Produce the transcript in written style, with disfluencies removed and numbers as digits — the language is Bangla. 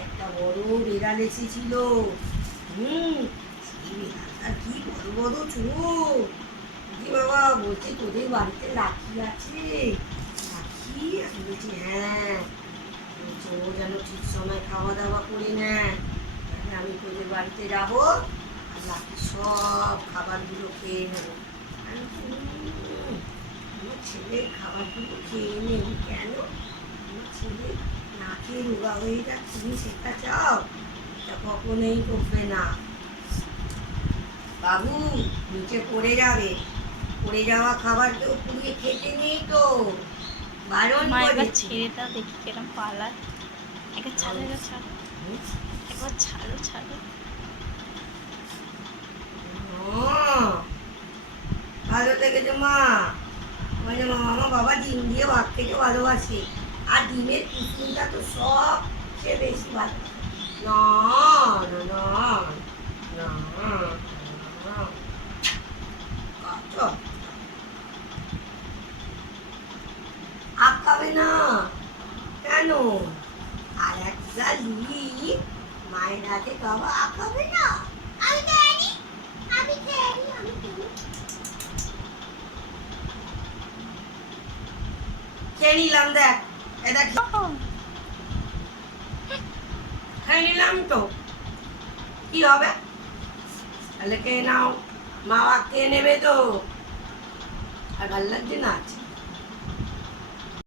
একটা বড় বিড়াল এসেছিল। সেই বিড়ালটার কি বড় বড় চোখ। কি বাবা, বলছি তোদের বাড়িতে লাঠি আছে? লাঠি? আমি বলছি হ্যাঁ। বলছে ও যেন ঠিক সময় খাওয়া দাওয়া করে নেয়, তাহলে আমি তোদের বাড়িতে যাবো আর লাঠি সব খাবারগুলো খেয়ে নেবো। আমি বলছি, আমার ছেলের খাবারগুলো খেয়ে নেব কেন? আমার ছেলে না খেয়ে রোগা হয়ে যাক, তুমি সেটা চাও? এটা কখনোই করবে না বাবু, নিচে পড়ে যাবে। পড়ে যাওয়া খাবার কেউ পুড়িয়ে খেতে নেই তো, বারণ মা করে। একবার ছেড়ে দাও, দেখি কিরম পালায়। একবার ছাড়ো, একবার ছাড়ো, একবার ছাড়ো, ছাড়ো। ভালো লেগেছে মা? মানে মামা বাবা ডিম দিয়ে ভাত খেতে ভালোবাসে, আর ডিমের কুসুমটা তো সবচেয়ে বেশি ভালো। না না না না না, কাঁচা আখ খাবে না কেন? আর একটা লুই মায়ের হাতে বাবা আখ খাবে না? আমি খাইনি, আমি খাইনি, আমি খাইনি। খেয়ে নিলাম, দেখ এটা খেয়ে নিলাম তো, কি হবে? তাহলে খেয়ে নাও, মা খেয়ে নেবে তো। আর ভাল লাগছে না?